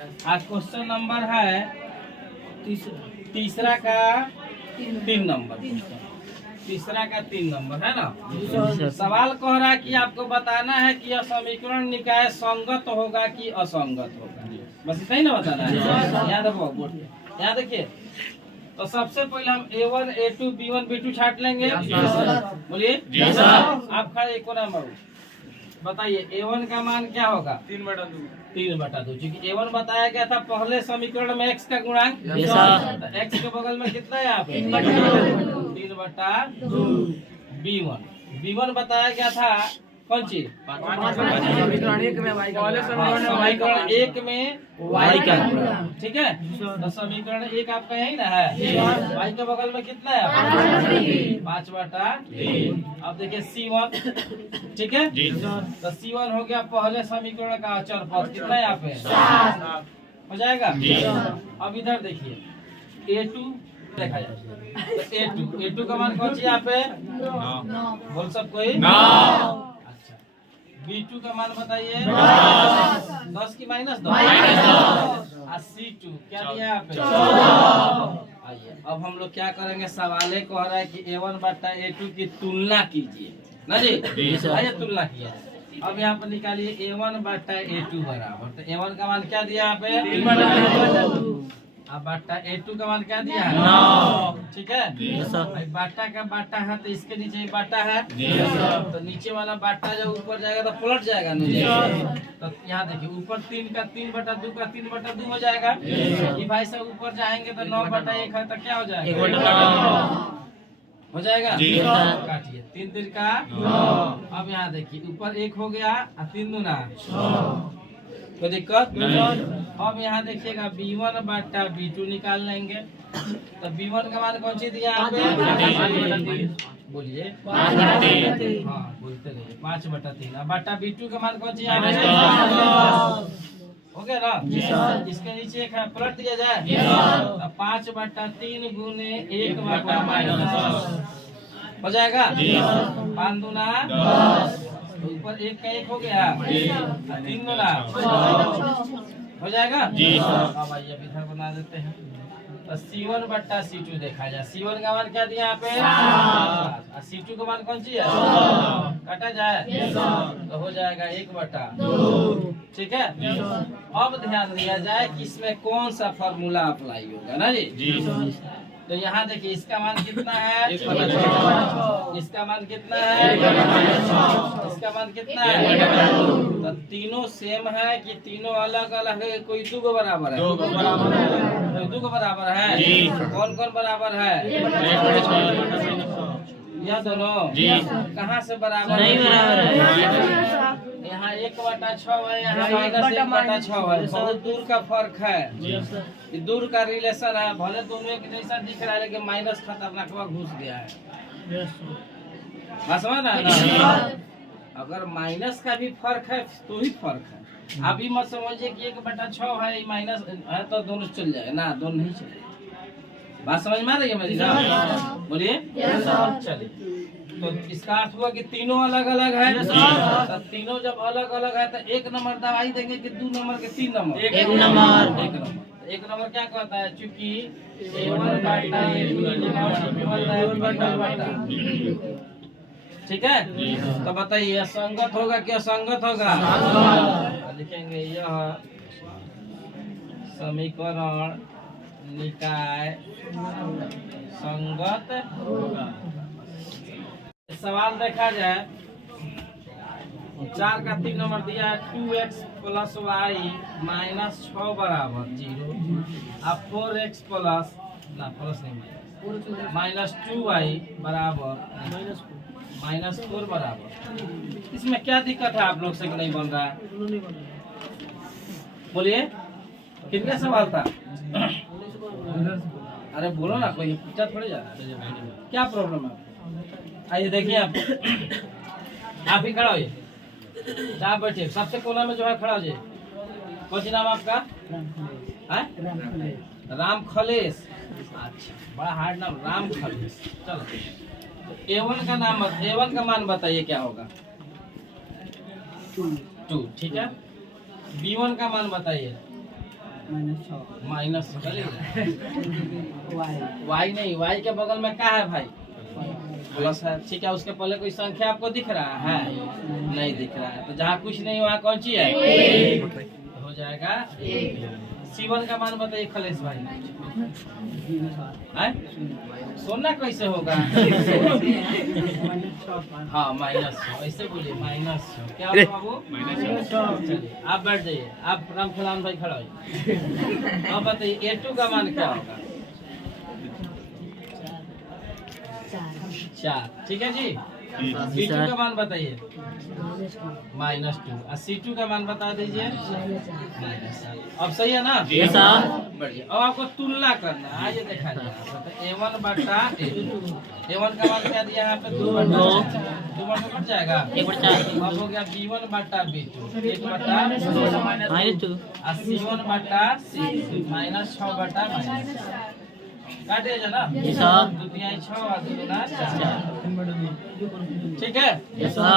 आज question number है तीसरा का 3 नंबर। तीसरा का 3 नंबर है ना। सवाल कह रहा है कि आपको बताना है कि यह समीकरण निकाय संगत होगा कि असंगत होगा। बस इतना ही ना बताना है। याद रखो बोर्ड पे। यहाँ देखिए, तो सबसे पहले हम A1 A2 B1 B2 छाट लेंगे। बोलिए आप खड़े एक नंबर बताइए। A1 का मान क्या होगा? 3/2। क्योंकि A1 बताया गया था पहले समीकरण में x का गुणांक। तो x के बगल में कितना है यहाँ पे? 3/2। B1 बताया गया था कौन चीज? समीकरण 1 में y का गुणांक। ठीक है, तो समीकरण 1 आपका यही ना है। y के बगल में कितना है? 5/3। अब देखिए C1, ठीक है, तो C1 हो गया पहले समीकरण का अचर पद। कितना है यहाँ पे? 7 हो जाएगा। अब इधर देखिए A2 देखा जाए तो A2 का मान कौन सी यहाँ पे? 9। बोल सब कोई? 9। अच्छा, B2 का मान बताइए। 10 की -10। और C2 क्या दिया यहाँ पे? 14। आइए अब हम लोग क्या करेंगे, सवाले कह रहा है कि A1/A2 की तुलना कीजिए ना जी। आइए तुलना किया। अब यहाँ पर निकालिए A1/A2 बराबर, तो A1 का मान क्या दिया यहाँ पे? 3/2। अब बाटा A2 का मान क्या दिया है? 9। ठीक है, बाटा का बाटा है तो इसके नीचे बाटा है, तो नीचे वाला बाटा जब ऊपर जाएगा तो पलट जाएगा नीचे। तो यहाँ देखिए ऊपर 3 का 3/2 का 3/2 हो जाएगा। ये भाई सब ऊपर जाएंगे तो 9/1 है तो क्या हो जाएगा? हो जाएगा। काटिए 3 3 का 9। अब यहाँ देखिए ऊपर 1 हो गया और 3 दूना 6। कोई दिक्कत? अब यहाँ देखिएगा B1/B2 निकाल लेंगे। तो B1 का मान कौन सी दिया आपने? बोलिए। हाँ बोलते रहिए। 5/3। अब बाटा B2 का मान कौन सी आपने? हो गया ना। इसके नीचे एक है, पलट दिया जाए। अब 5/3 गुने 1/-10 हो जाएगा। 5 दूना 10। ऊपर 1 का 1 हो गया, 3 दूना हो जाएगा। अब आइए इधर बना देते हैं। तो C1/C2 देखा जाए। C1 का मान क्या दिया यहाँ पे? 7। C2 का मान कौन सी है? काटा जाए तो हो जाएगा 1/2। ठीक है, अब ध्यान दिया जाए कि इसमें कौन सा फॉर्मूला अप्लाई होगा ना जी। तो यहाँ देखिए इसका मान कितना है? इसका मान कितना है? इसका मान कितना है? तो तीनों सेम है कि तीनों अलग अलग है? कोई 2 को बराबर है? कोई 2 को बराबर है? कौन कौन बराबर है? यह दोनों कहाँ से बराबर है? यहाँ 1/6 है, यहाँ -1/6 है। बहुत दूर का फर्क है, दूर का रिलेशन है। भले दोनों एक जैसा दिख रहा है लेकिन माइनस खतरनाक घुस गया है। समझ रहा है ना? अगर माइनस का भी फर्क है तो ही फर्क है। अभी मत समझिए कि 1/6 है माइनस है तो दोनों चल जाएगा ना, दोनों नहीं चलेगा। बात समझ में आ रही है मेरी? बोलिए। चलिए, तो इसका अर्थ हुआ कि तीनों अलग अलग है। तो तीनों जब अलग अलग है तो 1 नंबर दवाई देंगे कि 2 नंबर के 3 नंबर? 1 नंबर। 1 नंबर क्या कहता है? चूंकि ठीक है, तो बताइए संगत होगा कि असंगत होगा? लिखेंगे यह समीकरण निकाय संगत होगा। सवाल देखा जाए, 4 का 3 नंबर दिया है 2x + y - 6 बराबर 0। अब 4x प्लस ना प्लस नहीं -2y बराबर -4 बराबर। इसमें क्या दिक्कत है आप लोग से नहीं बन रहा है? बोलिए कितने सवाल था? अरे बोलो ना, कोई पूछा थोड़ी जा रहा है। क्या प्रॉब्लम है? आइए देखिए आप ही खड़ा होइए, आप बैठिए सबसे कोना में जो है खड़ा हो जाइए। कौन सी नाम आपका? राम खलेश। अच्छा, बड़ा हार्ड नाम, राम खलेश। चलो A1 का नाम, A1 का मान बताइए क्या होगा? 2। ठीक है, B1 का मान बताइए। माइनस वाई नहीं, वाई के बगल में क्या है भाई? प्लस है। ठीक है, उसके पहले कोई संख्या आपको दिख रहा है? नहीं दिख रहा है, तो जहाँ कुछ नहीं वहाँ कौन सी है? हो जाएगा। C1 का मान बताइए खलेश भाई। सोना कैसे होगा? हाँ माइनस, ऐसे बोलिए माइनस। क्या होगा बाबू? चलिए आप बैठ जाइए, आप राम खिलान भाई खड़ा होइए। अब बताइए A2 का मान क्या होगा? 4। ठीक है जी। B2 का मान बताइए। -2। और C2 का मान बता दीजिए। अब सही है ना? बढ़िया। अब आपको तुलना करना है, आइए देखा जाए। A1 बटा A1 का मान क्या दिया है यहाँ पे? 2 बटा 2 बढ़ जाएगा। अब हो गया B1 बटा B2 1 बटा -2 और C1 बटा C2 -6 बटा काटिएगा ना? 2 तिहाई 6 और 2 गुना 4। ठीक है।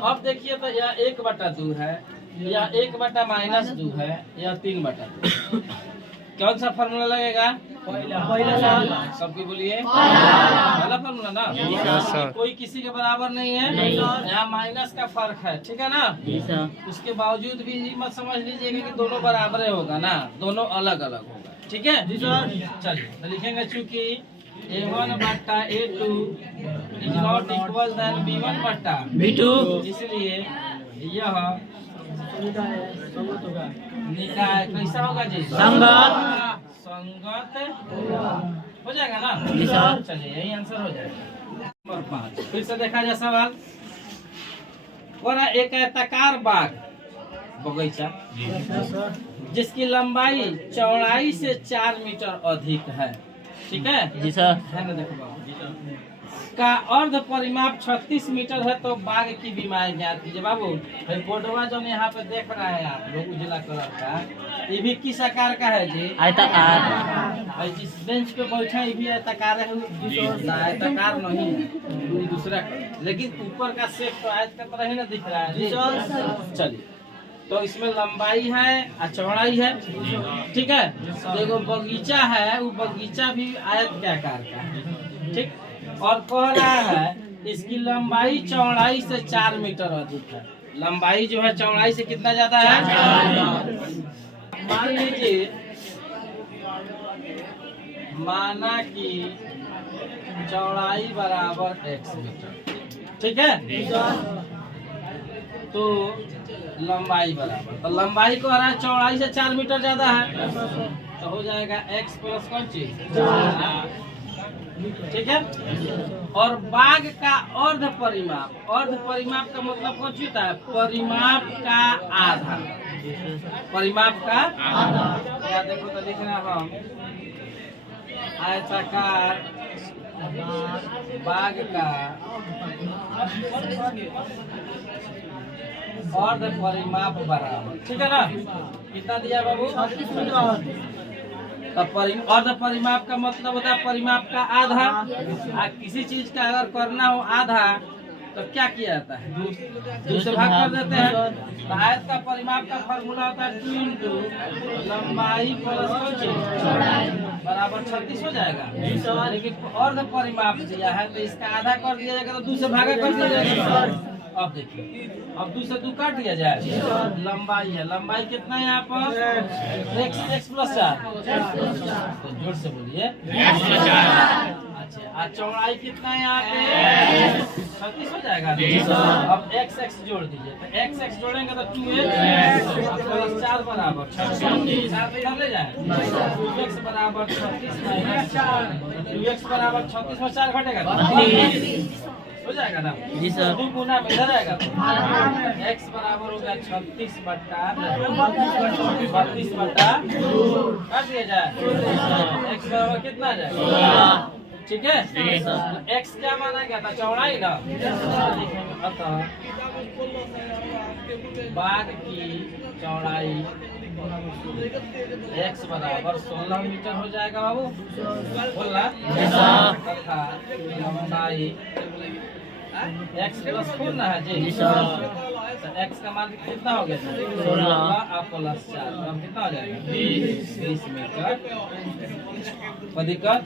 अब देखिए तो यह 1 बटा 2 है, या 1 बटा -2 है, या 3 बटा 2। कौन सा फॉर्मूला लगेगा? सबकी बोलिए पहला फॉर्मूला ना। कोई किसी के बराबर नहीं है, यहाँ माइनस का फर्क है। ठीक है ना? उसके बावजूद भी मत समझ लीजिएगा कि दोनों बराबर होगा ना, दोनों अलग अलग होगा। ठीक है जी सर। चलिए तो लिखेंगे चूंकि A1 बटा A2 is not equal then B1 बटा B2, इसलिए यह निकाय कैसा होगा जी? संगत हो जाएगा ना जी सर। चलिए यही आंसर हो जाएगा। नंबर 5 फिर से देखा जाए सवाल। और एक आयताकार बाग बगीचा जिसकी लंबाई चौड़ाई से 4 मीटर अधिक है। ठीक है जी सर। देखो का अर्ध परिमाप 36 मीटर है, तो बाग की बीमारी ज्ञात कीजिए। बाबू बोर्डवा जो यहाँ पे देख रहे हैं आप लोग उजला कलर का, ये भी किस आकार का है जी? आयताकार। जिस बेंच पे बैठा ये भी आयताकार है? आयताकार नहीं है, दूसरा। लेकिन ऊपर का शेप तो आयत का तरह ही ना दिख रहा है जी। चलिए तो इसमें लंबाई है और चौड़ाई है। ठीक है। देखो बगीचा है, वो बगीचा भी आयत के आकार का है। ठीक। और कह रहा है इसकी लंबाई चौड़ाई से 4 मीटर अधिक है। लंबाई जो है चौड़ाई से कितना ज्यादा है? मान लीजिए, माना कि चौड़ाई बराबर x मीटर। ठीक है। तो लंबाई बराबर, तो लंबाई को हरा चौड़ाई से 4 मीटर ज्यादा है, तो हो जाएगा x प्लस कौन चीज? ठीक है। और बाग का अर्ध परिमाप का मतलब कौन चीज है? परिमाप का आधा। परिमाप का आधा। क्या देखो तो लिखना हम आयताकार बाग का अर्ध परिमाप बराबर। ठीक है ना? कितना दिया बाबू? अर्ध परिमाप का मतलब होता है परिमाप का आधा। किसी चीज का अगर करना हो आधा तो क्या किया जाता है? 2 से भाग कर देते हैं। तो आयत का परिमाप का फॉर्मूला होता है 2 इंटू लंबाई प्लस बराबर 36 हो जाएगा। लेकिन अर्ध परिमाप दिया है तो इसका आधा कर दिया जाएगा, तो 2 से भागा कर दिया जाएगा। अब देखिए, अब 2 से 2 काट दिया जाए। लंबाई है, लंबाई कितना है यहाँ पर? x plus 4। तो जोर से बोलिए। अच्छा, चौड़ाई कितना है यहाँ पे? 36 हो जाएगा। अब x जोड़ दीजिए, तो x जोड़ेंगे तो 2x प्लस 4 बराबर 36। 4 इधर ले जाए, 2x बराबर 36 माइनस 4। 2x बराबर 36 में 4 घटेगा हो जाएगा ना जी सर। 2 गुना में इधर आएगा तो x बराबर हो गया 36 बटा 32 बटा काट दिया जाए। x बराबर कितना आ जाएगा? ठीक है। x क्या माना गया था? चौड़ाई ना। अतः बाग की चौड़ाई x बराबर 16 मीटर हो जाएगा बाबू। बोलना तथा लंबाई x प्लस 4 ना है जी। अच्छा x का मान कितना हो गया? 16 आप प्लस 4 अब कितना हो जाएगा? 20 मीटर। दिक्कत